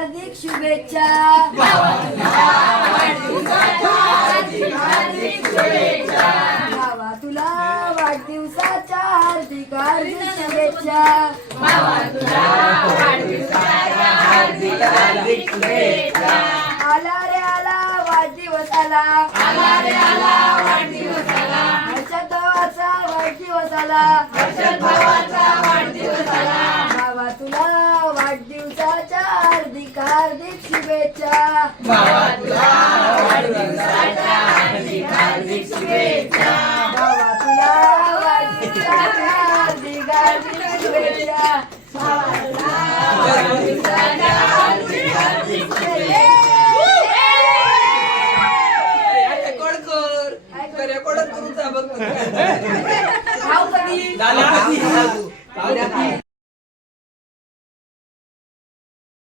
हार्दिक शुभेच्छा. भावा तुला वाढदिवसाच्या हार्दिक हार्दिक शुभेच्छा. आला रे आला वाढदिवसाला, हर्षद भावाचा वाढदिवसाला. भावा तुला वाढदिवसाच्या हार्दिक हार्दिक शुभेच्छा. भावा तुला वाढदिवसाच्या हार्दिक हार्दिक शुभेच्छा. रेकॉर्ड करून जा बघ.